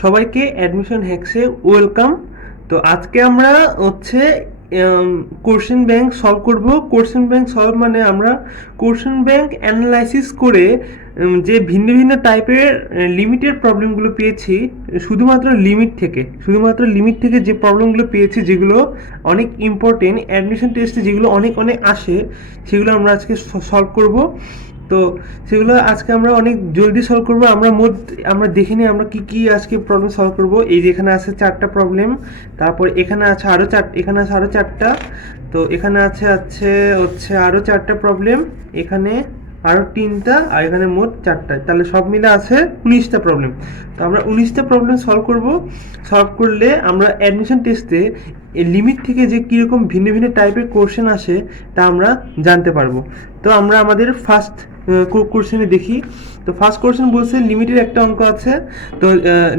সবাইকে admission হ্যাক্সে welcome. তো আজকে আমরা হচ্ছে কোশ্চেন ব্যাংক সলভ করব। কোশ্চেন ব্যাংক সলভ মানে আমরা কোশ্চেন ব্যাংক অ্যানালাইসিস করে যে ভিন্ন ভিন্ন টাইপের লিমিটের প্রবলেমগুলো পেয়েছি, শুধুমাত্র লিমিট থেকে যে প্রবলেমগুলো পেয়েছি, যেগুলো অনেক ইম্পর্টেন্ট অ্যাডমিশন টেস্টে, যেগুলো অনেক অনেক আসে, সেগুলো আমরা আজকে সলভ করব। তো সেগুলো আজকে আমরা অনেক জলদি সলভ করবো। আমরা দেখে নিই আমরা কি কি আজকে প্রবলেম সলভ করব। এই যে এখানে আছে 4টা প্রবলেম, তারপর এখানে আছে আরও 4টা, তো এখানে হচ্ছে আরও 4টা প্রবলেম, এখানে আরও 3টা, আর এখানে মোট 4টা, তাহলে সব মিলে আছে 19টা প্রবলেম। তো আমরা 19টা প্রবলেম সলভ করব। সলভ করলে আমরা অ্যাডমিশন টেস্টে এই লিমিট থেকে যে কীরকম ভিন্ন ভিন্ন টাইপের কোশ্চেন আসে তা আমরা জানতে পারবো। তো আমরা আমাদের ফার্স্ট কোশ্চেনে দেখি। তো ফার্স্ট কোশ্চেন বলছে লিমিটের একটা অঙ্ক আছে। তো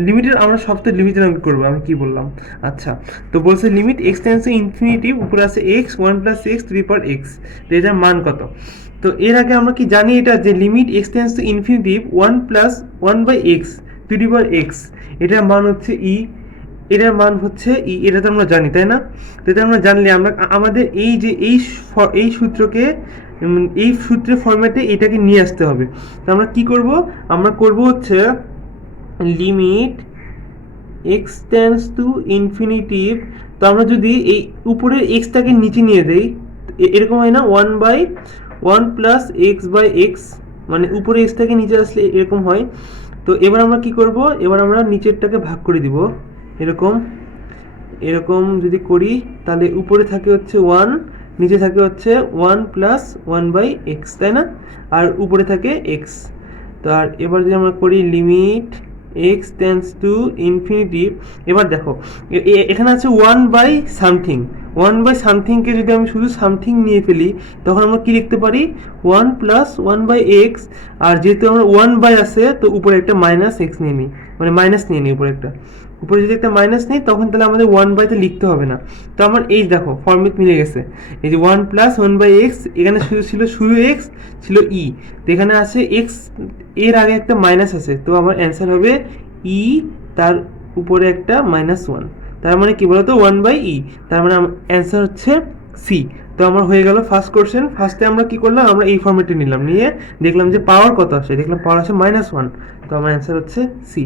লিমিটের আমরা সবথেকে লিমিটের অঙ্ক করবো, আমি কি বললাম। আচ্ছা, তো বলছে limit x tends to infinity, উপরে আছে এক্স, 1+x^(x) তো এটার মান কত। তো এর আগে আমরা কি জানি এটা, যে limit x tends to infinity 1+1/x^(x) এটার মান হচ্ছে এটা তো আমরা জানি, তাই না? তো এটা আমরা জানলে আমরা আমাদের এই সূত্রকে এই সূত্রের ফরম্যাটে এটাকে নিয়ে আসতে হবে। তো আমরা কি করব, আমরা করব হচ্ছে limit x tends to infinitive. তো আমরা যদি এই উপরের এক্সটাকে নিচে নিয়ে দেই, এরকম হয় না, 1/1+x/x, মানে উপরে এক্সটাকে নিচে আসলে এরকম হয়। তো এবার আমরা কি করব, এবার আমরা নিচেরটাকে ভাগ করে দিব, এরকম এরকম যদি করি, তাহলে উপরে থাকে হচ্ছে 1, নিচে থাকে হচ্ছে 1+1/x, তাই না? আর উপরে থাকে x। তো আর এবার যদি আমরা করি limit x tends to infinity, এবার দেখো এখানে আছে 1/সামথিংকে যদি আমি শুধু সামথিং নিয়ে ফেলি, তখন আমরা কি লিখতে পারি, 1+1/x। আর যেহেতু আমরা 1 আছে, তো উপরে একটা -x নিয়ে নিই, মানে মাইনাস নিয়ে নিই উপরে যদি একটা মাইনাস নিই, তখন তাহলে আমাদের 1/তে লিখতে হবে না। তো আমার এই দেখো ফর্মেট মিলে গেছে। এই যে 1+1/x, এখানে শুধু x ছিল তো এখানে আছে x, এর আগে একটা মাইনাস আছে, তো আমার অ্যান্সার হবে তার উপরে একটা -1। তার মানে কি বলতো, 1/e, তার মানে অ্যান্সার হচ্ছে সি। তো আমার হয়ে গেল ফার্স্ট কোশ্চেন। ফার্স্টে আমরা কি করলাম, আমরা এই ফর্মেটে নিলাম, নিয়ে দেখলাম যে পাওয়ার কত আসে, দেখলাম পাওয়ার আসে -1। তো আমার অ্যান্সার হচ্ছে সি।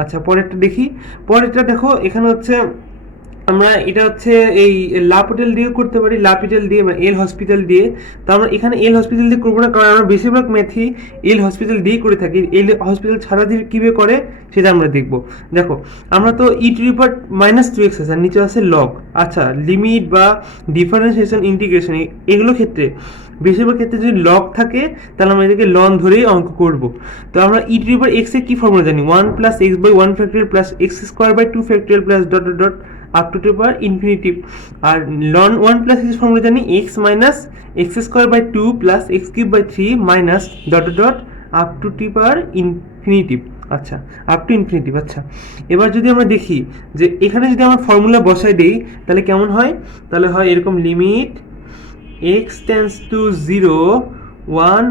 আচ্ছা, পরেরটা দেখি। পরেরটা দেখো, এখানে হচ্ছে আমরা এটা হচ্ছে এই লাপিটাল দিয়ে করতে পারি, লাপিটাল দিয়ে মানে এল হসপিটাল দিয়ে। তো আমরা এখানে এল হসপিটাল দিয়ে করবো না, কারণ আমরা বেশিরভাগ ম্যাথই এল হসপিটাল দিয়েই করে থাকি। এল হসপিটাল ছাড়া দিয়ে কীভাবে করে সেটা আমরা দেখবো। দেখো, আমরা তো e⁻²x আছে, আর নিচে আছে লগ। আচ্ছা, লিমিট বা ডিফারেন্সিয়েশন, ইন্টিগ্রেশন, এগুলো ক্ষেত্রে বেশিরভাগ ক্ষেত্রে যদি লগ থাকে, তাহলে আমরা এটাকে লন ধরেই অঙ্ক করব। তো আমরা e⁻x এর কি ফর্মুলা জানি, 1+x/1^2 up to power infinity. আর লন 1+x ফর্মুলা জানি x-x² up to power infinitive. আচ্ছা, আপ টু ইনফিনিটিভ। আচ্ছা, এবার যদি আমরা দেখি যে এখানে যদি আমরা ফর্মুলা বসাই দিই, তাহলে কেমন হয়, তাহলে হয় এরকম লিমিট এক্স টেন্স টু 0, 1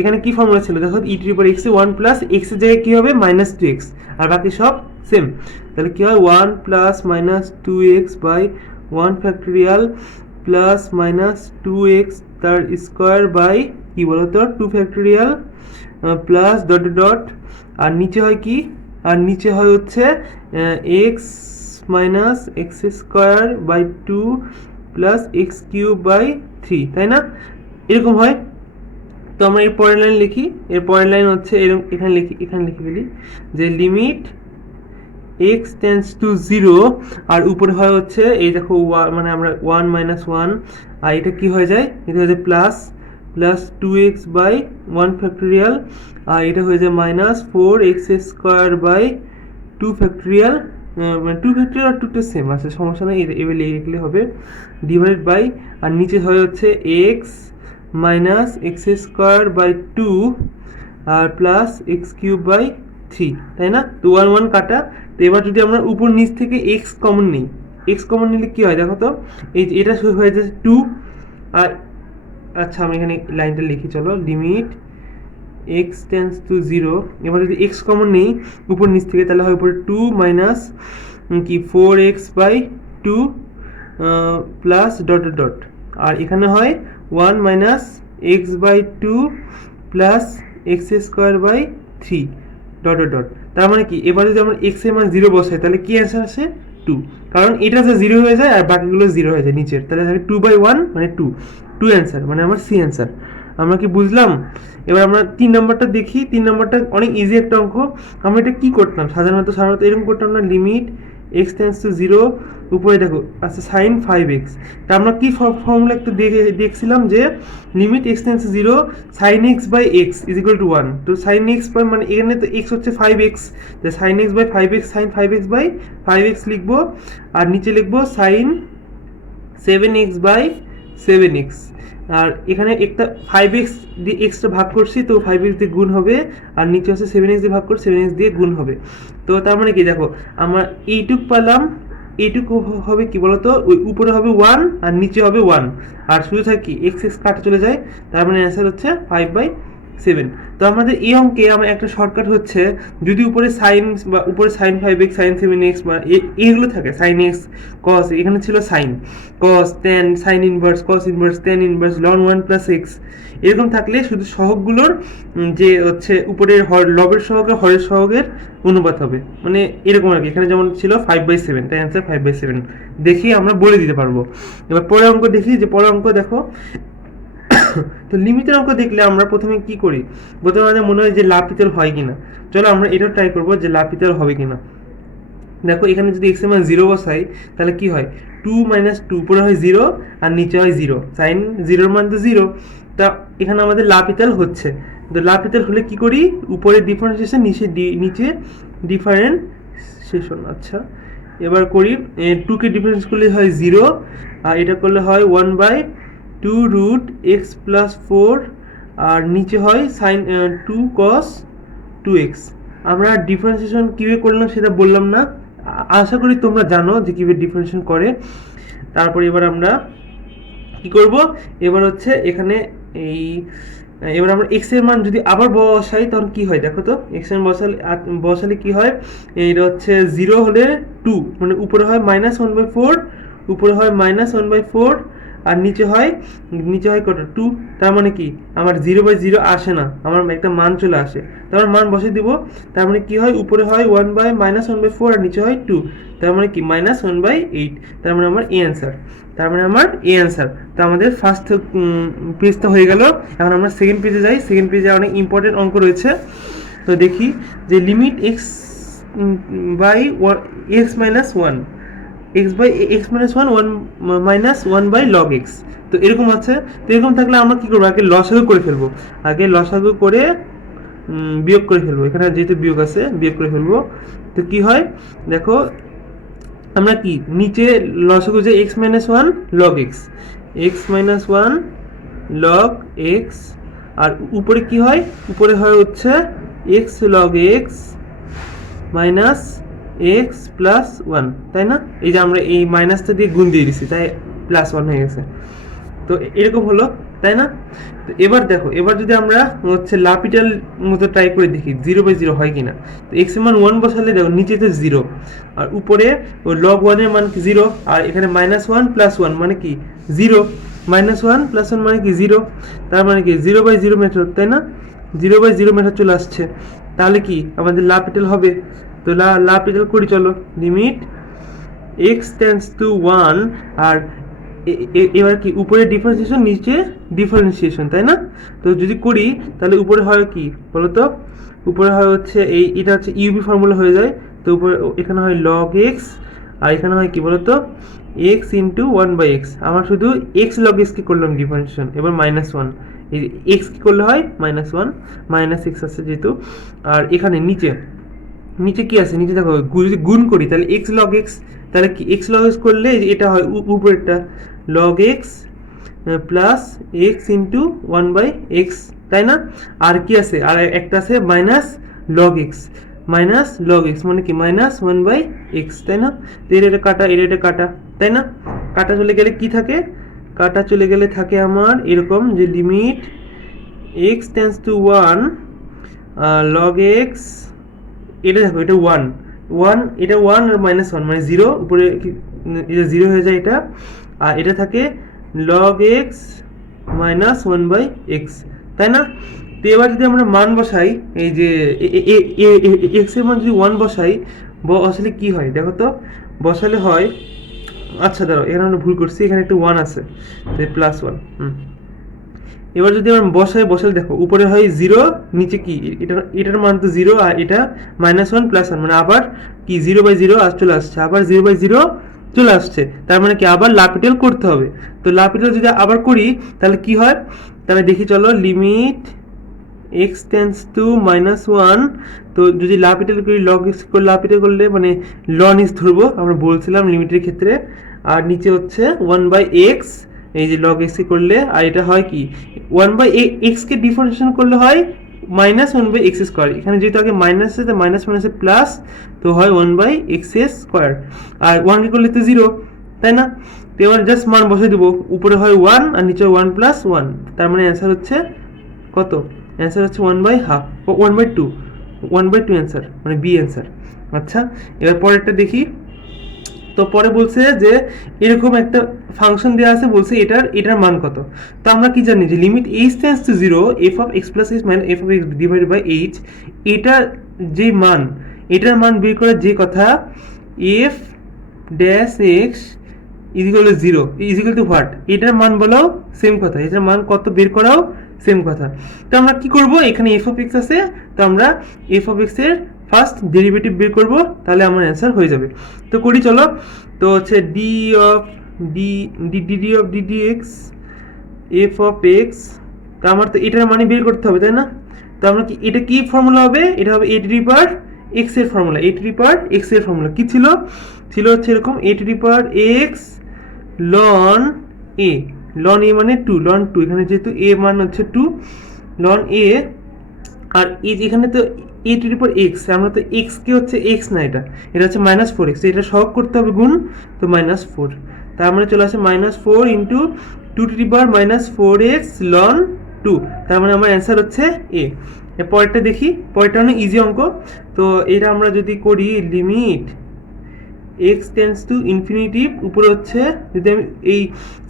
এখানে কি ফর্মুলা ছিল দেখো, e⁻x এ 1+x এর জায়গায় কি হবে, -2x, আর বাকি সব সেম। তাহলে কি হয়, 1+-2x/1 প্লাস -2x তার স্কোয়ার বাই কি বলতো 2 প্লাস আর নিচে হয় কি, আর নিচে হয় হচ্ছে x minus x²/2 plus x³/3, তাই না? এরকম হয়। তো আমরা এর পরের লাইন লিখি, এর পরের লাইন হচ্ছে এরকম, এখানে লিখে ফেলি যে লিমিট x টেন্স টু 0, আর উপরে হয় হচ্ছে এই দেখো মানে আমরা 1 আর এটা কি হয়ে যায়, এটা হয়ে যায় প্লাস 2x/1 আর এটা হয়ে যায় -4x²/2 মানে 2 আর 2টা সেম আছে, সমস্যা নেই, এবার লিখলে হবে ডিভাইডেড বাই, আর নিচে হয় হচ্ছে x -x²/2 আর প্লাস x³/3, তাই না? তো 1 কাটা। তো এবার যদি আমরা উপর নিচ থেকে x কমন নিই, x কমন নিলে কি হয় দেখো তো, এই যে এটা হয়ে যাচ্ছে 2। আর আচ্ছা, আমি এখানে লাইনটা লিখি, চলো, লিমিট এক্স টেন্স টু 0, এবার যদি এক্স কমন নেই উপর নিচ থেকে তাহলে হয় উপরে 2 মাইনাস কি 4x/2 plus dot dot dot, আর এখানে হয় 1 minus x/2 plus x²/3 dot dot dot. তার মানে কি এবার যদি আমরা x এর মান 0 বসাই তাহলে কি অ্যান্সার আসে 2, কারণ এটা যে 0 হয়ে যায় আর বাকিগুলো 0 হয়ে যায় নিচের, তাহলে থাকে 2/1 মানে 2 অ্যান্সার, মানে আমার সি অ্যান্সার। আমরা কি বুঝলাম? এবার আমরা 3 নম্বরটা দেখি। 3 নম্বরটা অনেক ইজি একটা অঙ্ক। আমরা এটা কি করতাম সাধারণত এরকম করতাম না, লিমিট এক্স টেন্স টু 0, উপরে দেখো আচ্ছা সাইন 5x। তা আমরা কি ফর্মুলা একটু দেখছিলাম যে limit x tends to 0 sine x/x is equal to 1। তো সাইন x বাই মানে এখানে তো x হচ্ছে 5x, তো সাইন x/5x সাইন 5x/5x লিখবো, আর নিচে লিখবো সাইন 7x/7x। আর এখানে একটা 5x দিয়ে এক্সটা ভাগ করছি তো 5x দিয়ে গুণ হবে, আর নিচে হচ্ছে 7x দিয়ে ভাগ করে 7x দিয়ে গুণ হবে। তো তার মানে কি দেখো আমরা এইটুক পেলাম, এইটুকু হবে কি বলতো, ওই উপরে হবে 1 আর নিচে হবে 1, আর শুধু থাকি এক্স কাটা চলে যায়, তার মানে অ্যান্সার হচ্ছে 5/7। তো আমাদের এই অঙ্কে আমার একটা শর্টকাট হচ্ছে, যদি উপরে সাইন বা উপরে সাইন 5x সাইন 7x বা এইগুলো থাকে সাইন এক্স কস, এখানে ছিল sine cos tan sine inverse cos inverse tan inverse লন 1 প্লাস এক্স, এরকম থাকলে শুধু সহগগুলোর যে হচ্ছে উপরের লবের সহগের হরের সহগের অনুপাত হবে, মানে এরকম আর কি। এখানে যেমন ছিল 5/7, তাই অ্যান্সার 5/7 দেখি আমরা বলে দিতে পারবো। এবার পরের অঙ্ক দেখি, যে পরের অঙ্ক দেখো। তো লিমিটের অঙ্ক দেখলে আমরা প্রথমে কি করি, প্রথমে আমাদের মনে হয় যে লাপিতল হয় কিনা। চলো আমরা এটাও ট্রাই করবো যে লাপিতল হবে কিনা। দেখো এখানে যদি এক্স এর মান 0 বসাই তাহলে কি হয় 2 - 2, উপরে হয় 0 আর নিচে হয় 0, সাইন 0 মান তো 0। তা এখানে আমাদের লাপিতাল হচ্ছে, তো লাপিতাল হলে কি করি, উপরে ডিফারেন্সিয়েশন নিচে ডিফারেন্সিয়েশন। আচ্ছা এবার করি, 2কে ডিফারেন্স করলে হয় 0, আর এটা করলে হয় 1/2 রুট এক্স প্লাস 4, আর নিচে হয় সাইন 2 cos 2x। আমরা ডিফারেন্সিয়েশন কীভাবে করলাম সেটা বললাম না, আশা করি তোমরা জানো যে কীভাবে ডিফারেন্সিয়েশন করে। তারপর এবার আমরা কি করব, এবার হচ্ছে এখানে এবার আমরা এক্স এর মান যদি আবার বসাই তখন কি হয় দেখো তো, এক্স এর বসালে কি হয়, এটা হচ্ছে 0 হলে 2, মানে উপরে হয় -1/4, উপরে হয় -1/4, আর নিচে হয় কত 2। তার মানে কি আমার 0/0 আসে না, আমার একটা মান চলে আসে, তার মান বসে দিব। তার মানে কি হয়, উপরে হয় 1/-1/4 আর নিচে হয় 2, তার মানে কি -1/8। তার মানে আমার এ অ্যান্সার। তো আমাদের ফার্স্ট পেজটা হয়ে গেল। এখন আমরা সেকেন্ড পেজে যাই। সেকেন্ড পেজে অনেক ইম্পর্টেন্ট অঙ্ক রয়েছে। তো দেখি যে limit x by x minus 1 1 - 1 x। তো এরকম আছে। তো এরকম থাকলে আমরা কি করবো, আগে লসাগু করে ফেলবো, করে বিয়োগ করে ফেলবো। এখানে যেহেতু বিয়োগ আছে বিয়োগ করে ফেলবো। তো কি হয় দেখো, আমরা কি নিচে লসাগু যে x - 1 log x, log x, আর উপরে কি হয়, উপরে হয় হচ্ছে x log x minus x plus 1, তাই না? এই যে আমরা এই মাইনাসটা দিয়ে গুণ দিয়ে দিছি তাই +1 হয়ে গেছে। তো এরকম হলো, তাই না? তো এবার দেখো, এবার যদি আমরা হচ্ছে লাপিটাল মতো ট্রাই করে দেখি 0/0 হয় কিনা। তো x এর মান 1 বসালে দেখো নিচে তো 0, আর উপরে ওই log 1 এর মান 0, আর এখানে -1 + 1 মানে কি 0, -1 + 1 মানে কি 0, তার মানে কি 0/0 মেথড, তাই না? 0/0 মেথড চলে আসছে। তাহলে কি আমাদের লাপিটাল হবে। তো লাপিটাল করি চলো, লিমিট x টেন্ডস টু 1, আর এবার কি উপরে ডিফারেন্সিয়েশন নিচে ডিফারেন্সিয়েশন, তাই না? তো যদি করি তাহলে উপরে হয় কি বলো তো, উপরে হয় হচ্ছে এটা হচ্ছে ইউবি ফর্মুলা হয়ে যায়। তো উপরে এখানে হয় log x, আর এখানে হয় কি বলো তো x × 1/x। আমার শুধু x log x কি করলাম ডিফারেন্সিয়েশন, এবার -1, এই x কি করলে হয় -1 -x আছে যেহেতু। আর এখানে নিচে কি আছে, নিচে দেখো যদি গুণ করি তাহলে x log x, তাহলে কি x log x করলে এটা হয় উপরেরটা log x plus x × 1/x, তাই না? আর কি আছে, আর একটা আছে log x মানে কি -1/x, তাই না? তো এটা কাটা, তাই না? কাটা চলে গেলে কি থাকে, কাটা চলে গেলে থাকে আমার এরকম যে limit x tends to 1 log x, এটা দেখো এটা ওয়ান ওয়ান, এটা ওয়ান আর মাইনাস ওয়ান মানে জিরো, উপরে এটা জিরো হয়ে যায় এটা, আর এটা থাকে log x minus one by x, তাই না? তো এবার যদি আমরা মান বসাই, এই যে এক্স এর মান যদি ওয়ান বসাই, বসালে কি হয় দেখো তো, বসালে হয়, আচ্ছা দাঁড়াও এখানে আমরা ভুল করছি, এখানে একটা ওয়ান আছে, প্লাস ওয়ান। এবার যদি আমরা বসালে দেখো উপরে হয় জিরো, নিচে কি এটার মান তো জিরো, আর এটা মাইনাস ওয়ান প্লাস ওয়ান, মানে আবার কি জিরো বাই জিরো চলে আসছে, আবার জিরো বাই জিরো চলে আসছে, তার মানে কি আবার লাপিটাল করতে হবে। তো লাপিটাল যদি আবার করি তাহলে কি হয়, তাহলে দেখি চলো, limit x tends two minus one, তো যদি লাপিটাল করি লগ এক্স করে লাপিটাল করলে মানে লন এক্স ধরবো আমরা বলছিলাম লিমিটের ক্ষেত্রে, আর নিচে হচ্ছে ওয়ান বাই এক্স, এই যে লগ এক্স করলে, আর এটা হয় কি ওয়ান বাই এক্স কে ডিফারেন্সিয়েশন করলে হয় minus one by x square, এখানে যেহেতু আগে মাইনাস আছে মাইনাস মাইনাসে প্লাস, তো হয় ওয়ান বাই এক্স স্কোয়ার, আর ওয়ানকে করলে তো জিরো, তাই না? তো এবার জাস্ট মান বসে দেবো, উপরে হয় ওয়ান আর নিচে ওয়ান প্লাস ওয়ান, তার মানে অ্যান্সার হচ্ছে কত, অ্যান্সার হচ্ছে one by half, one by two, one by two answer, মানে বি অ্যান্সার। আচ্ছা এবার পরেরটা দেখি, তো পরে বলছে যে এরকম একটা ফাংশন দেওয়া আছে, বলছে এটার মান কত। তো আমরা কি জানি যে limit h tends to zero f of x plus h minus f of x divided by h, এটার যে মান, এটার মান বের করার যে কথা, f dash x is equal to zero is equal to what, এটার মান বলাও সেম কথা, এটার মান কত বের করাও সেম কথা। তো আমরা কি করব, এখানে এফ অফ এক্স আছে, তো আমরা এফ অফ এক্স এর ফার্স্ট ডেরিভেটিভ বের করব, তাহলে আমার অ্যান্সার হয়ে যাবে। তো করি চলো, তো হচ্ছে D of D x F of x, তো আমার তো এটার মানে বের করতে হবে, তাই না? তো আমরা কি, এটা কি ফর্মুলা হবে, এটা হবে a to the power x এর formula, a to the power x এর ফর্মুলা কি ছিল, হচ্ছে এরকম a to the power x ln a, ln a মানে টু, লন টু, এখানে যেহেতু এ মান হচ্ছে টু, লন এ, আর এই এখানে তো এ টু দি পাওয়ার এক্স, আমরা তো এক্স কে হচ্ছে এক্স না, এটা হচ্ছে মাইনাস ফোর এক্স, এটা সহগ করতে হবে গুণ, তো মাইনাস ফোর, তার মানে চলে আসে minus four into two to the power minus four x লন টু, তার মানে আমার অ্যান্সার হচ্ছে এ। পরেরটা দেখি, পরেরটা অনেক ইজি অঙ্ক, তো এটা আমরা যদি করি limit x tends to infinity, উপরে হচ্ছে যদি আমি এই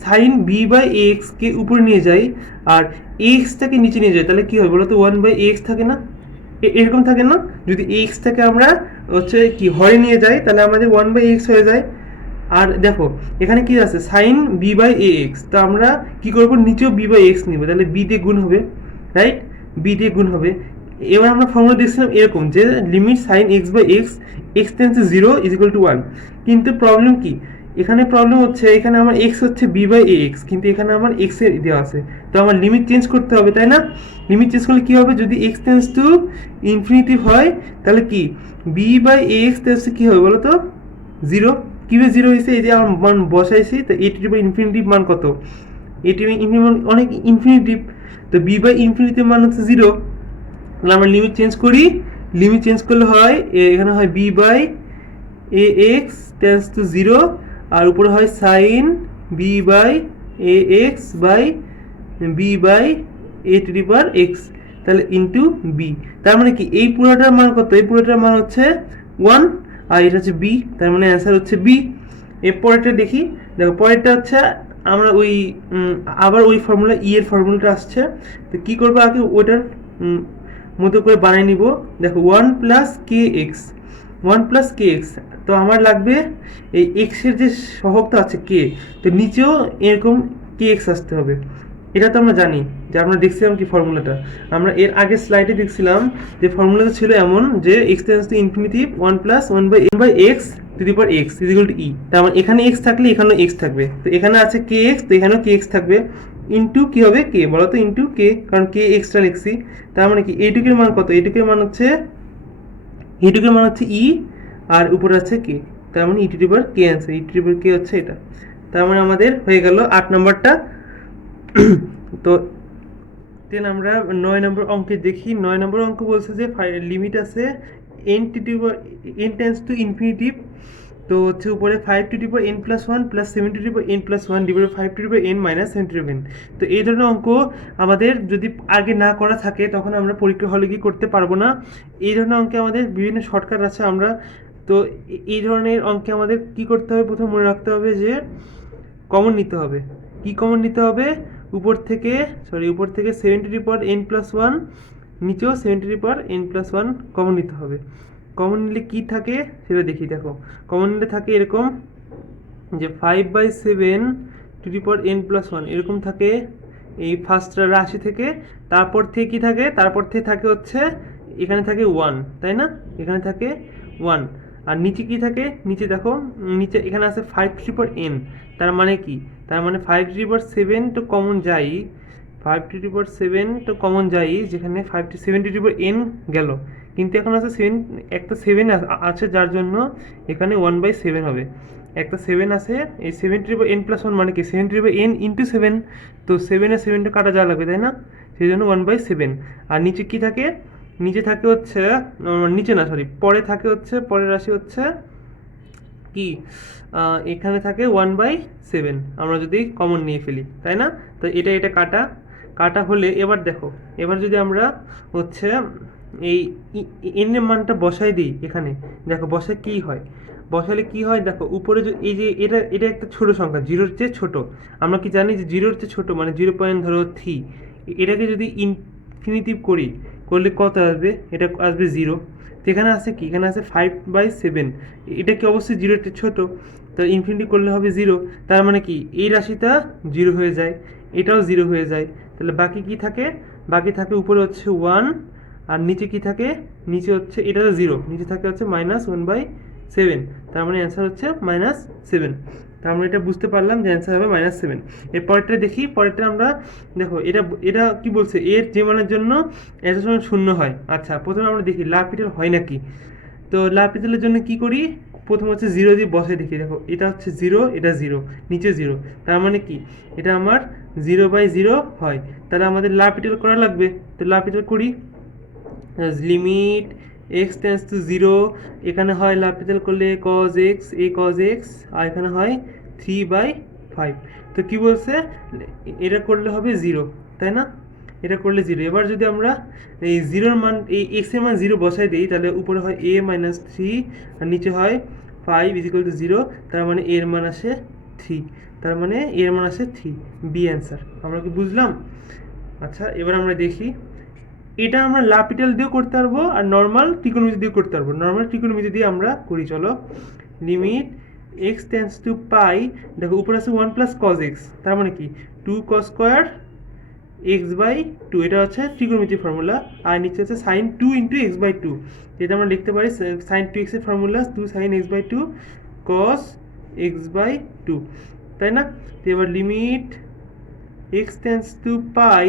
সাইন বি বাই এক্স কে উপরে নিয়ে যাই আর এক্সটাকে নিচে নিয়ে যাই, তাহলে কি হয় বলো তো, ওয়ান বাই এক্স থাকে না, এরকম থাকে না, যদি এক্সটাকে আমরা হচ্ছে কি হরে নিয়ে যাই তাহলে আমাদের ওয়ান বাই এক্স হয়ে যায়। আর দেখো এখানে কি আছে sine b by a x, তো আমরা কি করবো, নিচেও বি বাই এক্স নিব, তাহলে বি দিয়ে গুণ হবে, রাইট, বি দিয়ে গুণ হবে। এবার আমরা ফর্মুলা দেখছিলাম এরকম যে limit sine x by x x tends to zero is equal to one, কিন্তু প্রবলেম কি, এখানে প্রবলেম হচ্ছে এখানে আমার এক্স হচ্ছে বি বাই এ এক্স, কিন্তু এখানে আমার এক্স এর দেওয়া আছে, তো আমার লিমিট চেঞ্জ করতে হবে, তাই না? লিমিট চেঞ্জ করলে কি হবে, যদি এক্স টেন্স টু ইনফিনিটিভ হয় তাহলে কি b by a x tends কি হবে বলো তো, জিরো। কীভাবে জিরো হয়েছে, এই যে আমার মান বসাইছি, তো এ টু দি পাওয়ার ইনফিনিটিভ মান কত, এ টু ইনফিনিটিভ মান অনেক ইনফিনিটিভ, তো বি বাই ইনফিনিটিভ মান হচ্ছে জিরো, তাহলে আমরা লিমিট চেঞ্জ করি, লিমিট চেঞ্জ করলে হয় এখানে হয় b by a x tends to zero, আর উপরে হয় sine b by a x by b by a to the power x, তাহলে ইন্টু বি, তার মানে কি এই পুরোটার মান কত, এই পুরোটার মান হচ্ছে ওয়ান, আর এটা হচ্ছে বি, তার মানে অ্যান্সার হচ্ছে বি। এর পরেরটা দেখি, দেখো পরেরটা হচ্ছে আমরা ওই আবার ওই ফর্মুলা ই এর ফর্মুলাটা আসছে, তো কী করবো আগে ওটার মতো করে বানিয়ে নিব। দেখো ওয়ান প্লাস কে এক্স, ওয়ান প্লাস কে এক্স, তো আমার লাগবে এই এক্সের যে সহগটা আছে কে, তো নিচেও এরকম কে এক্স আসতে হবে, এটা তো আমরা জানি, যে আমরা দেখছিলাম কি ফর্মুলাটা, আমরা এর আগে স্লাইডে দেখছিলাম যে ফর্মুলাটা ছিল এমন যে x tends to infinity one plus one by x to the power x is equal to e, তার মানে এখানে এক্স থাকলে এখানেও এক্স থাকবে, তো এখানে আছে কে এক্স, তো এখানেও কে এক্স থাকবে, ইন্টু কী হবে কে বলো তো, ইন্টু কে, কারণ কে এক্সট্রা লিখছি, তার মানে কি এইটুকের মান কত, এইটুকের মান হচ্ছে ই, আর উপরে আছে কে, তার মানে e to the power k answer, e to the power k হচ্ছে এটা, তার মানে আমাদের হয়ে গেল 8 নম্বরটা। তো দেন আমরা 9 নম্বর অঙ্কে দেখি, 9 নম্বর অঙ্ক বলছে যে লিমিট আছে এন টেন্স টু ইনফিনিটিভ, তো হচ্ছে উপরে 5 two the power n+1 plus 7 two the power n+1 divide 5 two the power n - 7 তো এই ধরনের অঙ্ক আমাদের যদি আগে না করা থাকে তখন আমরা পরীক্ষা হলে কি করতে পারবো না। এই ধরনের অঙ্কে আমাদের বিভিন্ন শর্টকাট আছে, আমরা তো এই ধরনের অঙ্কে আমাদের কি করতে হবে, প্রথম মনে রাখতে হবে যে কমন নিতে হবে। কি কমন নিতে হবে? উপর থেকে 7 টু দি পাওয়ার n+1, নিচেও 7 two the power n+1 common নিতে হবে। কমন নিলে কি থাকে সেটা দেখি। দেখো কমন নিলে থাকে এরকম যে 5/7 টু দি পাওয়ার n+1 এরকম থাকে এই ফার্স্ট রাশি থেকে। তারপর থেকে কি থাকে? তারপর থেকে থাকে হচ্ছে এখানে থাকে 1, তাই না? এখানে থাকে 1। আর নিচে কি থাকে? নিচে দেখো, নিচে এখানে আছে 5 টু দি পাওয়ার n। তার মানে কি? তার মানে 5 টু দি পাওয়ার 7 তো কমন যাই, 5 টু দি পাওয়ার 7 তো কমন যাই, যেখানে 7 টু দি পাওয়ার n গেল, কিন্তু এখন আছে 7, একটা 7 আছে, যার জন্য এখানে 1/7 হবে। একটা 7 আছে, এই 7 টু দি পাওয়ার n+1 মানে কি 7 টু দি পাওয়ার n × 7, তো 7 আর 7টা কাটা যাওয়া লাগবে, তাই না? সেই জন্য 1/7। আর নিচে কি থাকে? নিচে থাকে হচ্ছে নিচে না, সরি, পরে থাকে হচ্ছে, পরের রাশি হচ্ছে কি এখানে থাকে 1/7 আমরা যদি কমন নিয়ে ফেলি, তাই না? তো এটা কাটা কাটা হলে এবার দেখো, এবার যদি আমরা হচ্ছে এই এন এর মানটা বসাই দিই এখানে, দেখো বসায় কি হয়, বসালে কি হয় দেখো, উপরে এই যে এটা একটা ছোট সংখ্যা, জিরোর চেয়ে ছোট। আমরা কি জানি যে জিরোর চেয়ে ছোট মানে 0.3। এটাকে যদি ইনফিনিটিভ করি, করলে কত আসবে? এটা আসবে 0। তো এখানে আছে কি? এখানে আছে 5/7। এটা কি অবশ্যই জিরোর চেয়ে ছোট, তো ইনফিনিটি করলে হবে 0। তার মানে কি এই রাশিটা 0 হয়ে যায়, এটাও 0 হয়ে যায়। তাহলে বাকি কি থাকে? বাকি থাকে উপরে হচ্ছে 1, আর নিচে কি থাকে? নিচে হচ্ছে এটা তো 0, নিচে থাকে হচ্ছে -1/7। তার মানে অ্যান্সার হচ্ছে -7। তার মানে এটা বুঝতে পারলাম যে অ্যান্সার হবে -7। এর পরেরটা দেখি, পরেরটা আমরা দেখো, এটা এটা কি বলছে, এর যে মানের জন্য এত সময় শূন্য হয়। আচ্ছা, প্রথমে আমরা দেখি লাপিটাল হয় নাকি। তো লাপিটালের জন্য কি করি? প্রথম হচ্ছে 0 দিয়ে বসে দেখি। দেখো এটা হচ্ছে 0, এটা 0, নিচে 0, তার মানে কি এটা আমার 0/0 হয়। তাহলে আমাদের লাপিটাল করা লাগবে, তো লাপিটাল করি। লিমিট x টেন্স টু 0, এখানে হয় লাপিটাল করলে cos x, a cos x, আর এখানে হয় 3/5। তো কি বলছে? এটা করলে হবে 0, তাই না? এটা করলে 0। এবার যদি আমরা এই 0-র মান, এই x এর মান 0 বসাই দিই, তাহলে উপরে হয় a - 3, আর নিচে হয় 5 = 0। তার মানে এর মান আসে 3, তার মানে এর মান আসে 3, বি অ্যান্সার। আমরা কি বুঝলাম? আচ্ছা, এবার আমরা দেখি, এটা আমরা লাপিটাল দিয়েও করতে পারবো আর নর্মাল ত্রিকোণমিতি দিয়েও করতে পারবো। নর্মাল ত্রিকোণমিতি দিয়ে আমরা করি, চলো। লিমিট x টেন্স টু পাই, দেখো উপরে আছে 1 + cos x, তার মানে কি 2 cos² x/2, এটা হচ্ছে ত্রিকোণমিতির ফর্মুলা। আর নিচে আছে sin 2 × x/2, এটা আমরা লিখতে পারি sin 2x এর formula 2 sin x/2 cos x/2, তাই না? তো এবার লিমিট x টেন্স টু পাই,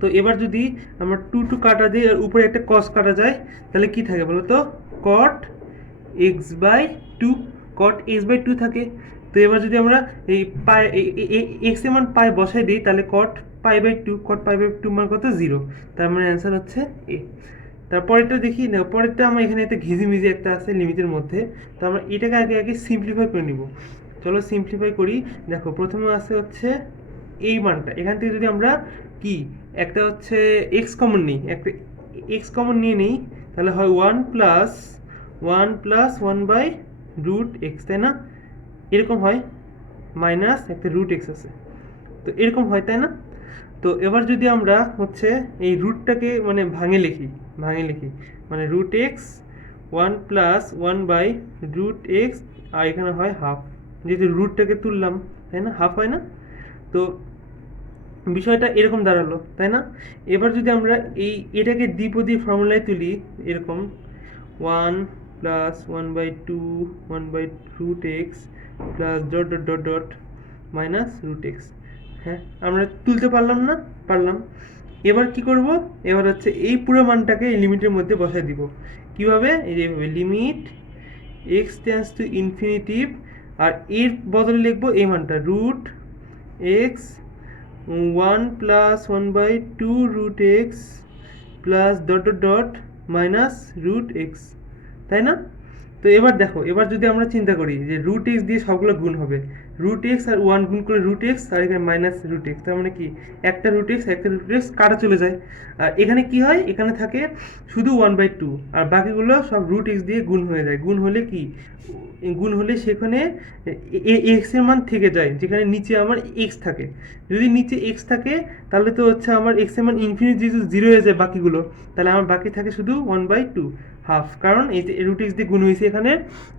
তো এবার যদি আমরা 2 কাটা দিই আর উপরে একটা cos কাটা যায়, তাহলে কি থাকে বলো তো? cot x/2, cot x/2 থাকে। তো এবার যদি আমরা এই পাই x এর মান পাই বসাই দিই, তাহলে cot π/2, cot π/2 মান কত? 0। তার মানে অ্যান্সার হচ্ছে এ। তারপরেরটা দেখি না, পরেরটা আমরা এখানে একটা ঘিজিমিজি একটা আছে লিমিটের মধ্যে, তো আমরা এটাকে আগে আগে সিম্পলিফাই করে নিব। চলো সিম্পলিফাই করি। দেখো প্রথমে আছে হচ্ছে এই মানটা, এখান থেকে যদি আমরা কি একটা হচ্ছে এক্স কমন নিই, একটা এক্স কমন নিয়ে নিই, তাহলে হয় 1 + 1/√x, তাই না? এরকম হয়, মাইনাস একটা √x আছে, তো এরকম হয়, তাই না? তো এবার যদি আমরা হচ্ছে এই রুটটাকে মানে ভাঙে লিখি মানে √x, 1 + 1/√x, আর এখানে হয় হাফ, যেহেতু রুটটাকে তুললাম, তাই না? হাফ হয় না? তো বিষয়টা এরকম দাঁড়ালো, তাই না? এবার যদি আমরা এটাকে দ্বিপদী ফর্মুলায় তুলি, এরকম 1 + 1/2 1/√x plus dot dot dot dot minus √x। হ্যাঁ, আমরা তুলতে পারলাম না? পারলাম। এবার কি করব? এবার হচ্ছে এই পুরো মানটাকে এই লিমিটের মধ্যে বসাই দিব। কিভাবে? এই যে limit x tends to infinitive, আর এর বদলে লিখবো এই মানটা √x 1 + 1/2√x plus dot dot dot minus √x, তাই না? তো এবার দেখো, এবার যদি আমরা চিন্তা করি যে রুট এক্স দিয়ে সবগুলো গুণ হবে, রুট এক্স আর ওয়ান গুণ করে রুট এক্স, আর এখানে মাইনাস রুট এক্স, তার মানে কি একটা রুট এক্স একটা রুট এক্স কাটা চলে যায়। আর এখানে কি হয়, এখানে থাকে শুধু 1/2, আর বাকিগুলো সব রুট এক্স দিয়ে গুণ হয়ে যায়। গুণ হলে কি, গুণ হলে সেখানে এক্স এর মান থেকে যায়, যেখানে নিচে আমার এক্স থাকে। যদি নিচে এক্স থাকে তাহলে তো হচ্ছে আমার এক্স এর মান ইনফিনিটি যেহেতু জিরো হয়ে যায় বাকিগুলো, তাহলে আমার বাকি থাকে শুধু 1/2 হাফ, কারণ এই যে রুট এক্স দিয়ে গুণ হয়েছে এখানে,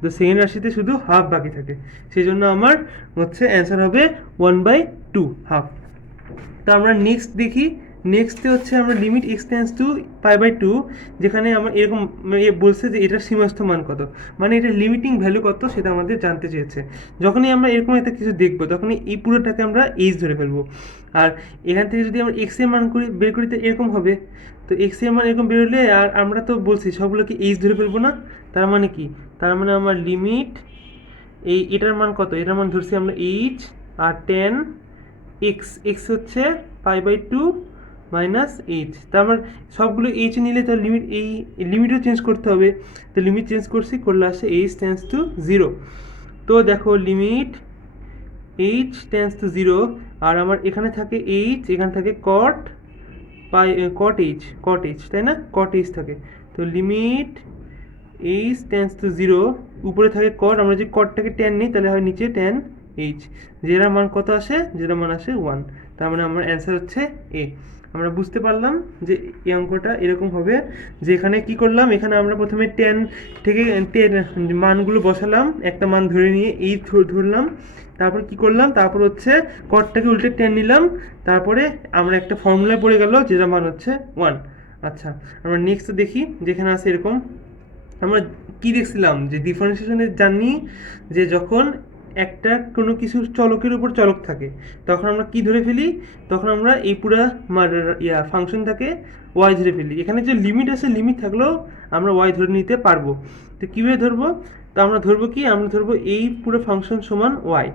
তো সেকেন্ড রাশিতে শুধু হাফ বাকি থাকে। সেই জন্য আমার হচ্ছে অ্যান্সার হবে 1/2 হাফ। তো আমরা নেক্সট দেখি, নেক্সটে হচ্ছে আমরা লিমিট এক্সটেন্স টু π/2, যেখানে আমার এরকম বলছে যে এটার সীমাস্থ মান কত, মানে এটার লিমিটিং ভ্যালু কত সেটা আমাদের জানতে চেয়েছে। যখনই আমরা এরকম একটা কিছু দেখবো তখনই এই পুরোটাকে আমরা এইচ ধরে ফেলবো। আর এখান থেকে যদি আমরা এক্স এর মান করি বের করি তো এরকম হবে। তো এক্স এর মান এরকম বেরোলে, আর আমরা তো বলছি সবগুলোকে এইচ ধরে ফেলবো না, তার মানে কি, তার মানে আমার লিমিট এটার মান কত, এটার মান ধরছি আমরা এইচ, আর টেন এক্স, এক্স হচ্ছে π/2 মাইনাস এইচ, তার মানে সবগুলো এইচ নিলে তার লিমিট, এই লিমিটও চেঞ্জ করতে হবে। তো লিমিট চেঞ্জ করছি, করলে আসে এইচ টেন্স টু 0। তো দেখো লিমিট এইচ টেন্স টু 0, আর আমার এখানে থাকে এইচ, এখানে থাকে কট কট এইচ, তাই না, কট এইচ থাকে। তো লিমিট এইচ টেন্স টু 0, উপরে থাকে কট, আমরা যদি কটটাকে টেন নিই তাহলে হয় নিচে টেন এইচ, যেটা মান কত আসে, যেটা মান আসে 1। তার মানে আমার অ্যান্সার হচ্ছে এ। আমরা বুঝতে পারলাম যে এই অঙ্কটা এরকম হবে, যে এখানে কী করলাম, এখানে আমরা প্রথমে 10 থেকে 10 মানগুলো বসালাম, একটা মান ধরে নিয়ে এই ধরলাম, তারপর কি করলাম, তারপর হচ্ছে কটটাকে উল্টে 10 নিলাম, তারপরে আমরা একটা ফর্মুলায় পড়ে গেল যেটা মান হচ্ছে 1। আচ্ছা, আমরা নেক্সট দেখি, যেখানে আছে এরকম, আমরা কি দেখছিলাম যে ডিফারেন্সিয়েশনে জানি যে যখন একটা কোনো কিছু চলকের উপর চলক থাকে তখন আমরা কি ধরে ফেলি, তখন আমরা এই পুরা ফাংশনটাকে ওয়াই ধরে ফেলি। এখানে যে লিমিট আছে, লিমিট থাকলেও আমরা ওয়াই ধরে নিতে পারবো। তো কীভাবে ধরবো, তো আমরা ধরবো কি, আমরা ধরবো এই পুরো ফাংশন সমান ওয়াই,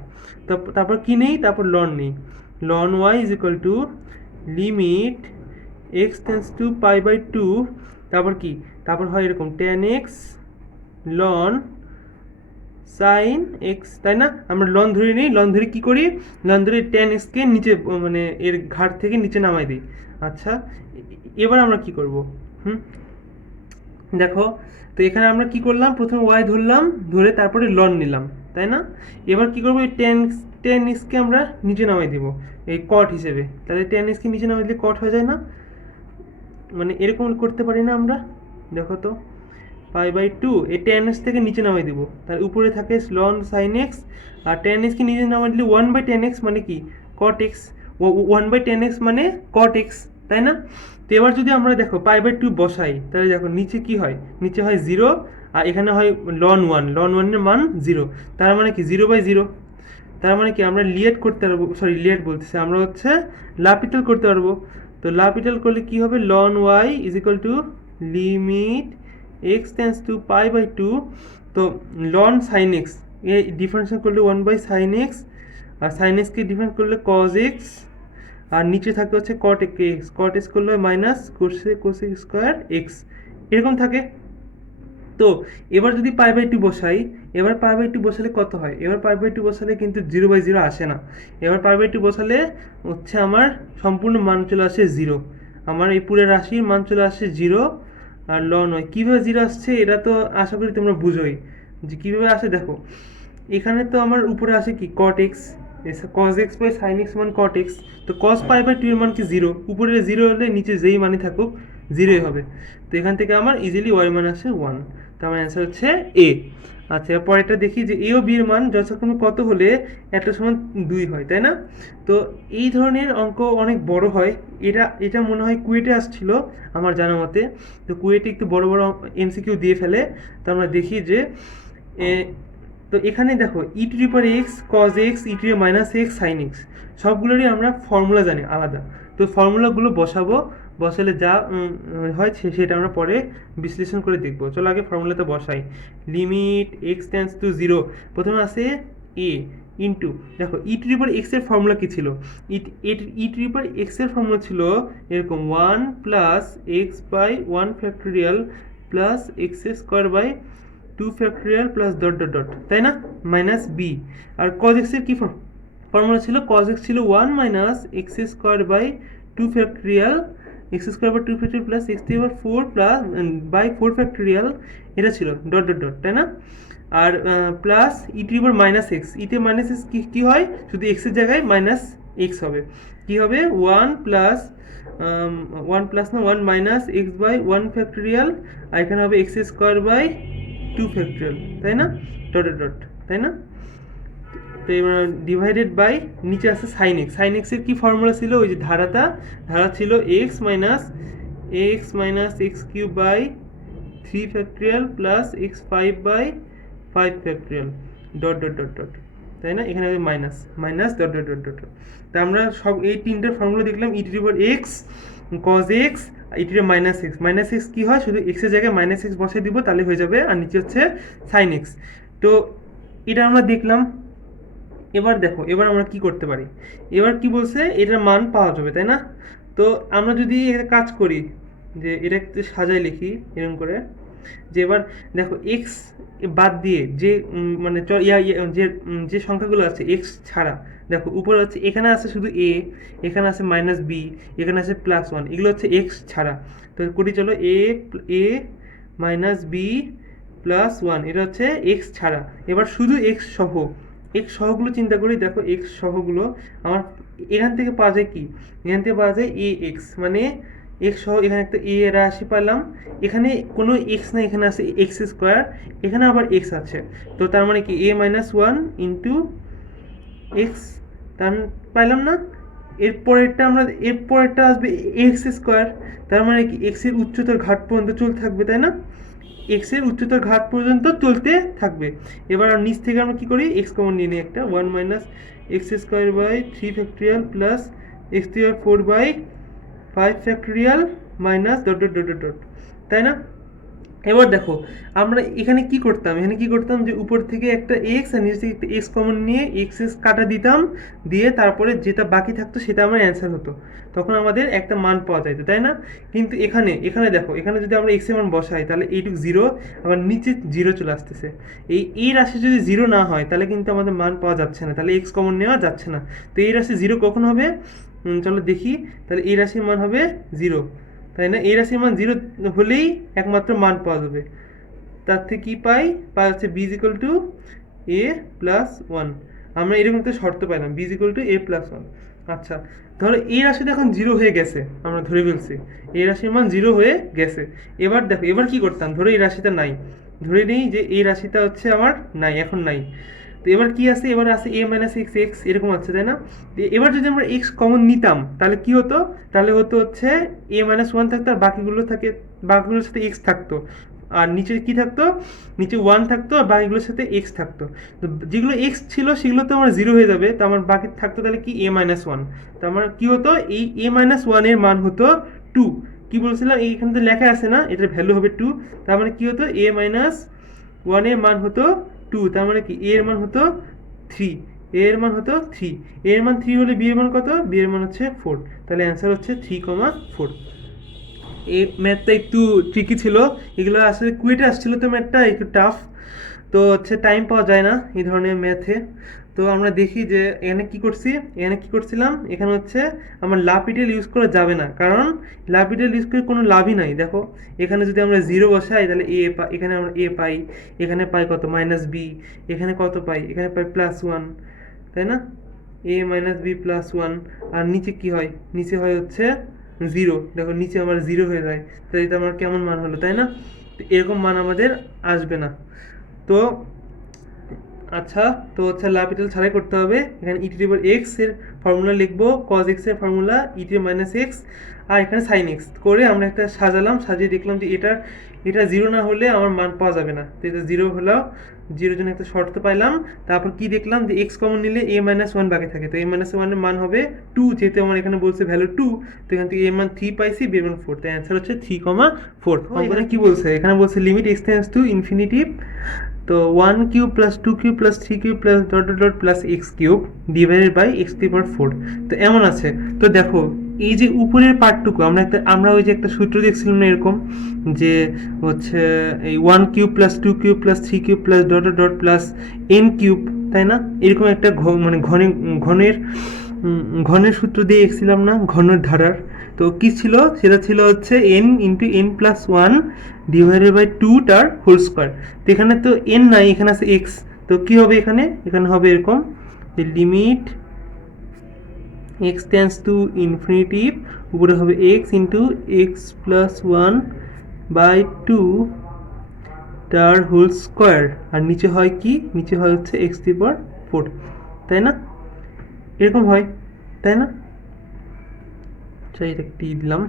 তারপর কি নেই, তারপর লন নেই, ln y is equal to limit x tends to π/2, তারপর কি, তারপর হয় এরকম tan x ln sine x, তাই না। আমরা লন ধরে নিই, লন ধরে কি করি, লন ধরে tan x কে নিচে, মানে এর ঘাট থেকে নিচে নামাই দিই। আচ্ছা, এবার আমরা কি করব, দেখো, তো এখানে আমরা কি করলাম, প্রথমে ওয়াই ধরলাম, ধরে তারপরে লন নিলাম, তাই না। এবার কি করবো, এই tan x কে আমরা নিচে নামাই দিব এই কট হিসেবে, তাহলে tan x কে নিচে নামাই দিলে কট হয়ে যায় না, মানে এরকম করতে পারি না আমরা। দেখো তো π/2 এই tan x থেকে নিচে নামাই দিব, তার উপরে থাকে লন সাইন এক্স, আর tan x কে নিচে নামাই দিলে 1/tan x মানে কি cot x, 1/tan x মানে cot x, তাই না। তো এবার যদি আমরা দেখো π/2 বসাই, তাহলে দেখো নিচে কি হয়, নিচে হয় 0, আর এখানে হয় লন 1, লন 1 এর মান 0, তার মানে কি 0/0। তার মানে কি আমরা লিয়েট করতে পারবো, সরি লিয়েট বলতেছি, আমরা হচ্ছে লাপিটাল করতে পারবো। তো লাপিটাল করলে কি হবে, লন y is equal to limit x tends to π/2, তো লন সাইন এক্স এ ডিফারেন্সিয়েট করলে 1/sin x, আর সাইন এক্সকে ডিফারেন্স করলে cos x, আর নিচে থাকে হচ্ছে cot x, cot x করলে মাইনাস cos স্কোয়ার এক্স, এরকম থাকে। তো এবার যদি π/2 বসাই, এবার π/2 বসালে কত হয়, এবার π/2 বসালে কিন্তু 0/0 আসে না, এবার π/2 বসালে হচ্ছে আমার সম্পূর্ণ মান চলে আসে 0, আমার এই পুরো রাশির মান চলে আসে 0। আর লন হয় কীভাবে 0 আসছে, এটা তো আশা করি তোমরা বুঝোই যে কীভাবে আসে। দেখো এখানে তো আমার উপরে আসে কি cot x, cos x by sin x মান cot x, তো cos π/2 এর মান কি 0, উপরে 0 হলে নিচে যেই মানই থাকুক 0 হবে। তো এখান থেকে আমার ইজিলি y মান আসে 1, তো আমার অ্যান্সার হচ্ছে এ। আচ্ছা, পরেরটা দেখি যে এ ও বি এর মান যথাক্রমে কত হলে একটা সমান 2 হয়, তাই না। তো এই ধরনের অঙ্ক অনেক বড় হয়, এটা মনে হয় কুয়েটে আসছিল আমার জানা মতে। তো কুয়েটে একটু বড় বড় এমসিকিউ দিয়ে ফেলে। তো আমরা দেখি যে তো এখানে দেখো e⁻x cos x e⁻x sin x সবগুলোরই আমরা ফর্মুলা জানি আলাদা। তো ফর্মুলাগুলো বসাবো, বসালে যা হয় সেটা আমরা পরে বিশ্লেষণ করে দেখব। চলো আগে ফর্মুলাতে বসাই। লিমিট এক্স টেন্স টু 0, প্রথমে আসে এ ইন্টু, দেখো e⁻x এর ফর্মুলা কী ছিল, e⁻x এর ফর্মুলা ছিল এরকম 1 + x/1 factorial plus x² by two factorial plus dot dot dot, তাই না, মাইনাস বি। আর কজ এক্সের কী ফর্মুলা ছিল, কজ এক্স ছিল 1 minus x square by two factorial, x square by two factorial plus x to the power 4 plus by 4 factorial, এটা ছিল dot dot dot, তাই না। আর plus e to the power minus x, ইতে minus x কী হয়, শুধু এক্সের জায়গায় মাইনাস এক্স হবে, কী হবে 1 প্লাস 1 প্লাস না 1 মাইনাস এক্স বাই 1 ফ্যাক্টোরিয়াল, আর এখানে হবে এক্স স্কোয়ার বাই 2 ফ্যাক্টোরিয়াল, তাই না, ডট ডট ডট, তাই না। তো এবার ডিভাইডেড বাই নিচে আছে সাইন এক্স, সাইন এক্সের কী ফর্মুলা ছিল, ওই যে ধারা ছিল x minus x cube by 3 factorial plus x 5 by 5 factorial, dot dot dot dot, তাই না, এখানে হবে minus dot dot dot dot. তা আমরা সব এই তিনটের ফর্মুলা দেখলাম, e to the power x, cos x, e to the power minus x কী হয়, শুধু এক্সের জায়গায় মাইনাস এক্স বসে দিব তাহলে হয়ে যাবে, আর নিচে হচ্ছে সাইন এক্স। তো এটা আমরা দেখলাম। এবার দেখো, এবার আমরা কি করতে পারি, এবার কি বলছে, এটার মান পাওয়া যাবে, তাই না। তো আমরা যদি একটা কাজ করি, যে এটা একটু সাজাই লিখি এরকম করে, যে এবার দেখো এক্স বাদ দিয়ে যে মানে যে সংখ্যাগুলো আছে এক্স ছাড়া, দেখো উপরে হচ্ছে এখানে আছে শুধু এ, এখানে আছে মাইনাস বি, এখানে আছে প্লাস 1, এগুলো হচ্ছে এক্স ছাড়া। তো করি চলো, এ মাইনাস বি প্লাস 1, এটা হচ্ছে এক্স ছাড়া। এবার শুধু এক্স সহগুলো চিন্তা করি, দেখো এক্স সহগুলো আমার এখান থেকে পাওয়া যায় কি, এখান থেকে পাওয়া যায় এ এক্স, মানে এক্স সহ এখানে একটা এ রাশি পাইলাম, এখানে কোনো এক্স না, এখানে আছে এক্স স্কোয়ার, এখানে আবার এক্স আছে, তো তার মানে কি এ মাইনাস 1 ইন্টু এক্স, তার পাইলাম না। এরপরেরটা আসবে এক্স স্কোয়ার, তার মানে কি এক্সের উচ্চতার ঘাট পর্যন্ত চলতে থাকবে, তাই না, এক্সের উচ্চতার ঘাট পর্যন্ত চলতে থাকবে। এবার নিচ থেকে আমরা কী করি, এক্স কমন নিয়ে নিই একটা, 1 minus x square by 3 factorial plus x to the power 4 by 5 factorial minus dot dot dot dot, তাই না। এবার দেখো আমরা এখানে কি করতাম, যে উপর থেকে একটা এক্স আর নিচে থেকে একটা এক্স কমন নিয়ে এক্স কাটা দিতাম, দিয়ে তারপরে যেটা বাকি থাকতো সেটা আমার অ্যান্সার হতো, তখন আমাদের একটা মান পাওয়া যাইতো, তাই না। কিন্তু এখানে দেখো, এখানে যদি আমরা এক্স এর মান বসাই তাহলে এইটুকু 0, আবার নিচে 0 চলে আসতেছে। এই রাশি যদি 0 না হয় তাহলে কিন্তু আমাদের মান পাওয়া যাচ্ছে না, তাহলে এক্স কমন নেওয়া যাচ্ছে না। তো এই রাশি 0 কখন হবে, চলো দেখি, তাহলে এই রাশির মান হবে 0, তাই না। এই রাশির মান 0 হলেই একমাত্র মান পাওয়া যাবে। তার থেকে কী পাই হচ্ছে b equal to a plus 1, আমরা এরকম একটা শর্ত পাইলাম, b equal to a plus 1। আচ্ছা, ধরো এই রাশিটা এখন 0 হয়ে গেছে, আমরা ধরে ফেলছি এই রাশির মান 0 হয়ে গেছে। এবার দেখো, এবার কি করতাম, ধরো এই রাশিটা নাই, ধরে নিই যে এই রাশিটা হচ্ছে আমার নাই, এখন নাই। তো এবার কি আছে, এবার আছে এ মাইনাস এক্স এক্স এরকম আছে, তাই না। এবার যদি আমরা এক্স কমন নিতাম তাহলে কি হতো, তাহলে হতো হচ্ছে এ মাইনাস 1 থাকতো, আর বাকিগুলোর সাথে এক্স থাকতো, আর নিচে কি থাকতো, নিচে 1 থাকতো, আর বাকিগুলোর সাথে এক্স থাকতো। তো যেগুলো এক্স ছিল সেগুলো তো আমার 0 হয়ে যাবে, তো আমার বাকি থাকতো তাহলে কি এ মাইনাস 1। তো আমার কী হতো, এই এ মাইনাস 1 এর মান হতো 2। কি বলছিলাম, এইখানে তো লেখা আছে না, এটার ভ্যালু হবে 2, তার মানে কি হতো এ মাইনাস 1 এর মান হতো 2, তার মানে কি এ এর মান হতো 3, এর মান হতো 3, এর মান 3 হলে বি এর মান কত, বি এর মান হচ্ছে 4, তাহলে অ্যান্সার হচ্ছে 3,4। এই ম্যাথটা একটু ট্রিকি ছিল, এগুলো আসলে কুয়েটে আসছিলো, তো ম্যাথটা একটু টাফ, তো হচ্ছে টাইম পাওয়া যায় না এই ধরনের ম্যাথে। তো আমরা দেখি যে এখানে কি করছিলাম, এখানে হচ্ছে আমার লাপিটেল ইউজ করা যাবে না, কারণ লাপিটেল ইউজ করে কোনো লাভই নাই। দেখো এখানে যদি আমরা 0 বসাই তাহলে এখানে আমরা এ পাই, এখানে পাই কত মাইনাস বি, এখানে কত পাই, এখানে পাই প্লাস 1, তাই না, এ মাইনাস বি প্লাস 1, আর নিচে কি হয়, নিচে হয় হচ্ছে 0, দেখো নিচে আমার 0 হয়ে যায়, তাই এটা আমার কেমন মান হলো, তাই না। তো এরকম মান আমাদের আসবে না। তো আচ্ছা, তো হচ্ছে লাপিটাল ছাড়াই করতে হবে। এখানে ই টু দি পাওয়ার এক্স এর ফর্মুলা লিখবো, কজ এক্স এর ফর্মুলা ই টু মাইনাস এক্স, আর এখানে সাইন এক্স করে আমরা একটা সাজিয়ে দেখলাম যে এটা 0 না হলে আমার মান পাওয়া যাবে না, তো এটা 0 হলো, 0 জন্য একটা শর্ত পাইলাম। তারপর কি দেখলাম যে এক্স কমন নিলে এ মাইনাস 1 বাকি থাকে, তো এ মাইনাস 1 এর মান হবে 2, যেহেতু আমার এখানে বলছে ভ্যালু 2, তো এখান থেকে এ মান 3 পাইছি, বি এর মান 4, তাই অ্যান্সার হচ্ছে 3,4। এখানে কি বলছে, এখানে বলছে লিমিট এক্সটেন্ডস টু ইনফিনিটি, তো 1 cube plus 2 cube plus 3 cube plus dot dot dot plus x cube divided by x to the power 4, তো এমন আছে। তো দেখো এই যে উপরের পার্টটুকু আমরা ওই যে একটা সূত্র দেখছিলাম না এরকম, যে হচ্ছে এই 1 cube plus 2 cube plus 3 cube plus dot dot plus n cube, তাই না? এরকম একটা মানে ঘনের ঘনের সূত্র দিয়ে এঁকেছিলাম না, ঘনের ধারার। তো কি ছিল, সেটা ছিল হচ্ছে n × n+1 ডিভাইডেড বাই 2টার হোল স্কোয়ার। তো এখানে তো n নাই, এখানে আছে x। তো কি হবে এখানে, এখানে হবে এরকম যে limit x tends to infinity, উপরে হবে x ইন্টু x+1 বাই 2 তার হোল স্কোয়ার, আর নিচে হয় কি, নিচে হয় হচ্ছে x⁴, তাই না? এরকম হয়, তাই না? আচ্ছা, এটা টি দিলাম।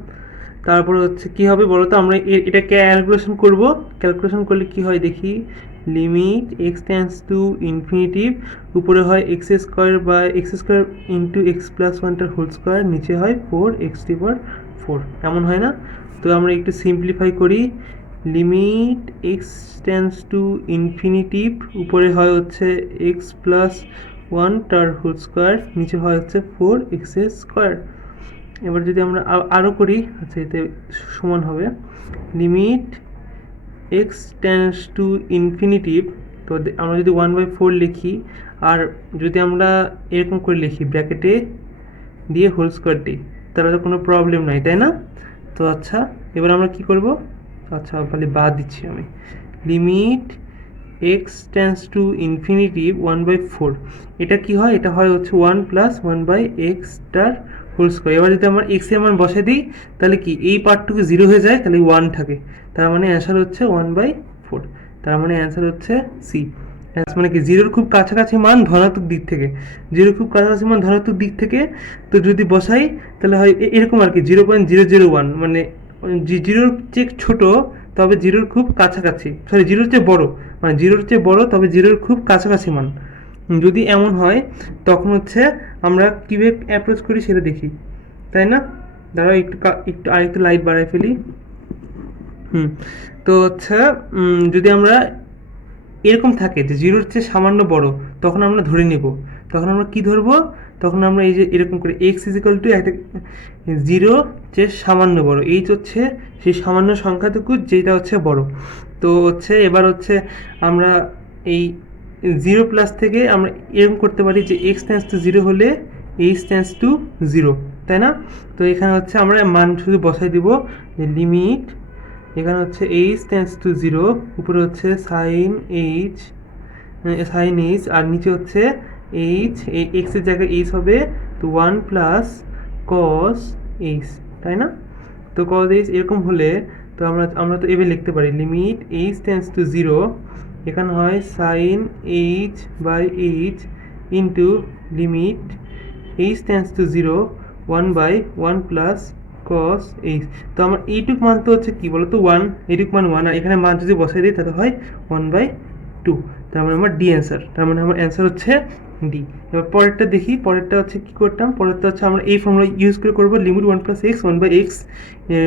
তারপরে হচ্ছে কি হবে বলো তো, আমরা এটা ক্যালকুলেশন করব। ক্যালকুলেশন করলে কি হয় দেখি, limit x tends to infinity, উপরে হয় x² বা x² ইন্টু x+1টার হোল স্কোয়ার, নিচে হয় 4x⁴, এমন হয় না? তো আমরা একটু সিম্পলিফাই করি। Limit x tends to infinity, উপরে হয় হচ্ছে x+1 টার হোল স্কোয়ার, নিচে হয় হচ্ছে 4x²। এবার যদি আমরা আরও করি, আচ্ছা এতে সমান হবে limit x tends to infinity. তো আমরা যদি 1/4 লিখি, আর যদি আমরা এরকম করে লিখি ব্র্যাকেটে দিয়ে হোল স্কোয়ার দিই, তাহলে তো কোনো প্রবলেম নাই, তাই না? তো আচ্ছা, এবার আমরা কি করব, আচ্ছা খালি বাদ দিচ্ছি আমি, limit x tends to infinity 1/4, এটা কি হয়, এটা হয় হচ্ছে 1+1/x হোল স্কোয়ার। এবার যদি আমার x এর মান বসে দিই, তাহলে কি এই পার্টটুকু 0 হয়ে যায়, তাহলে 1 থাকে, তার মানে অ্যান্সার হচ্ছে 1/4। তার মানে অ্যান্সার হচ্ছে সি। মানে কি, জিরোর খুব কাছাকাছি মান ধনাত্মক দিক থেকে, জিরোর খুব কাছাকাছি মান ধনাত্মক দিক থেকে। তো যদি বসাই তাহলে হয় এরকম আর কি, 0.001, মানে জিরোর চেয়ে ছোট তবে জিরোর খুব কাছাকাছি, সরি জিরোর চেয়ে বড়, মানে জিরোর চেয়ে বড় তবে জিরোর খুব কাছাকাছি মান। যদি এমন হয় তখন হচ্ছে আমরা কীভাবে অ্যাপ্রোচ করি সেটা দেখি, তাই না? দাঁড়াও একটু আরেকটু লাইট বাড়াই ফেলি। তো হচ্ছে যদি আমরা এরকম থাকে যে জিরোর চেয়ে সামান্য বড়, তখন আমরা ধরে নেব। তখন আমরা কি ধরবো, তখন আমরা এই যে এরকম করে x = একটা জিরো চেয়ে সামান্য বড়, এইচ হচ্ছে সেই সামান্য সংখ্যাটুকু যেটা হচ্ছে বড়। তো হচ্ছে এবার হচ্ছে আমরা এই 0+ থেকে আমরা এরকম করতে পারি যে x টেন্ডস টু 0 হলে h টেন্ডস টু 0, তাই না? তো এখানে হচ্ছে আমরা মান শুধু বসাই দিব যে লিমিট, এখানে হচ্ছে h টেন্ডস টু 0, উপরে হচ্ছে সাইন h, আর নিচে হচ্ছে h, এই x এর জায়গায় h হবে, তো 1 + cos h, তাই না? তো cos h এরকম হলে তো আমরা তো এভাবে লিখতে পারি, লিমিট h টেন্ডস টু 0, এখানে হয় সাইন h/h into limit h tends to 0 1/1 + cos h। তো আমার এইটুক মান তো হচ্ছে কি বলতো 1, এইটুক মান 1, আর এখানে মান যদি বসাই দিই তাহলে হয় 1/2। তার মানে আমার ডি অ্যান্সার, তার মানে আমার অ্যান্সার হচ্ছে ডি। এবার পরেরটা দেখি, পরেরটা হচ্ছে কি করতাম, পরেরটা হচ্ছে আমরা এই ফর্মুলা ইউজ করে করবো, লিমিট 1 + x 1/x,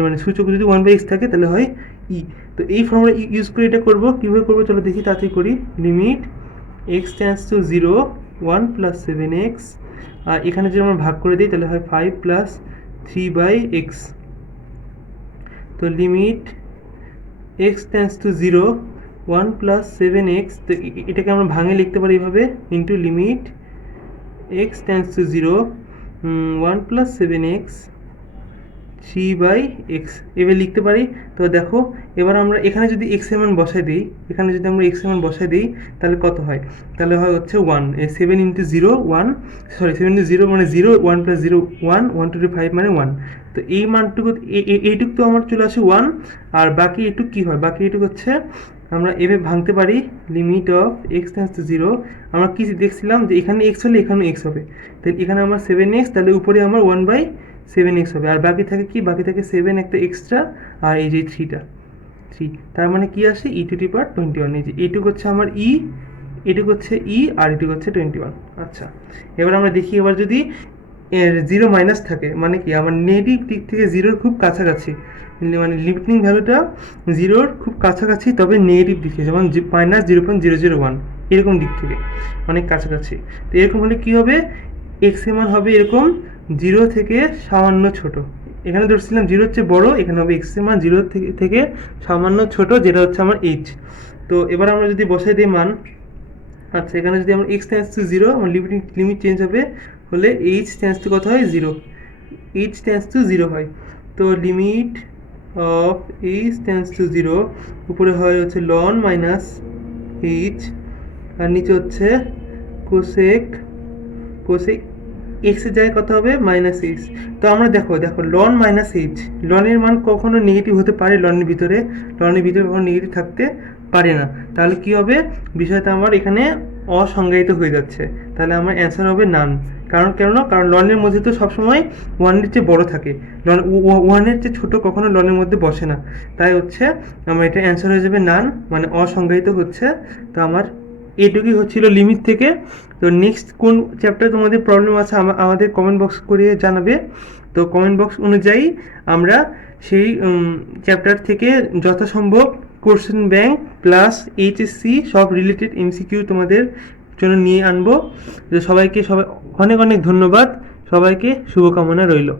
মানে সূচক যদি 1/x থাকে তাহলে হয় ই। তো এই ফর্মুলা ইউজ করে এটা করবো, কীভাবে করবো চলো দেখি, তাড়াতাড়ি করি। Limit x tends to 0 1 + 7x, আর এখানে যদি আমরা ভাগ করে দিই তাহলে হয় 5 + 3/x। তো limit x tends to 0 1 + 7x, তো এটাকে আমরা ভাঙে লিখতে পারি এইভাবে, into limit x tends to 0 1 + 7x 3/x, এভাবে লিখতে পারি। তো দেখো এবার আমরা এখানে যদি x এর মান বসাই দিই, এখানে যদি আমরা x এর মান বসাই দিই তাহলে কত হয়, তাহলে হয় হচ্ছে 1, 7 × 0 1, সরি 7 × 0 মানে 0, 1 + 0 1, 1 × 5 মানে 1। তো এই মানটুকু এইটুকু তো আমার চলে আসে 1, আর বাকি এইটুকু কী হয়, বাকি এইটুকু হচ্ছে আমরা এভাবে ভাঙতে পারি, limit of x tends to 0, আমরা কি দেখছিলাম যে এখানে x হলে এখানে x হবে, তাই এখানে আমার 7x, তাহলে উপরে আমার 1/7x হবে, আর বাকি থাকে কি, বাকি থাকে 7 একটা এক্সট্রা, আর এই যে 3, তার মানে কি আসে e⁻21। এই যে এইটুকু হচ্ছে আমার ই, এটুকু হচ্ছে ই, আর এটুকু হচ্ছে 21। আচ্ছা, এবার আমরা দেখি, এবার যদি 0- থাকে, মানে কি আমার নেগেটিভ দিক থেকে 0-র খুব কাছাকাছি, মানে লিমিটিং ভ্যালুটা 0-র খুব কাছাকাছি তবে নেগেটিভ দিকে, যেমন -0.001 এরকম দিক থেকে অনেক কাছাকাছি। তো এরকম হলে কি হবে, x এর মান হবে এরকম জিরো থেকে সামান্য ছোট। এখানে ধরছিলাম জিরো হচ্ছে বড়, এখানে হবে এক্স এর মান জিরো থেকে সামান্য ছোট, যেটা হচ্ছে আমার এইচ। তো এবার আমরা যদি বসাই দিই মান, আচ্ছা এখানে যদি আমরা এক্স টেন্স টু জিরো, আমার লিমিট চেঞ্জ হবে, হলে এইচ টেন্স টু কত হয়, zero. H tends to zero হয়। তো limit of h tends to zero, উপরে হয় হচ্ছে লন মাইনাস এইচ, আর নিচে হচ্ছে কোসেক কোসেক এক্সের জায়গায় কত হবে, মাইনাস এইচ। তো আমরা দেখো লন মাইনাস এইচ, লনের মান কখনো নেগেটিভ হতে পারে, লনের ভিতরে কখনো নেগেটিভ থাকতে পারে না। তাহলে কি হবে, বিষয়টা আমার এখানে অসংজ্ঞায়িত হয়ে যাচ্ছে। তাহলে আমার অ্যান্সার হবে নান। কারণ লনের মধ্যে তো সবসময় ওয়ানের চেয়ে বড় থাকে, ওয়ানের চেয়ে ছোট কখনো লনের মধ্যে বসে না। তাই হচ্ছে আমার এটা অ্যান্সার হয়ে যাবে নান, মানে অসংজ্ঞায়িত হচ্ছে। তো আমার এটুকুই হচ্ছিল লিমিট থেকে। তো নেক্সট কোন চ্যাপ্টার তোমাদের প্রবলেম আছে আমাদের কমেন্ট বক্স করে জানাবে। তো কমেন্ট বক্স অনুযায়ী আমরা সেই চ্যাপ্টার থেকে যথাসম্ভব কোশ্চেন ব্যাংক প্লাস এইচএসসি সব রিলেটেড এমসিকিউ তোমাদের জন্য নিয়ে আনবো। তো সবাই অনেক অনেক ধন্যবাদ, সবাইকে শুভকামনা রইল।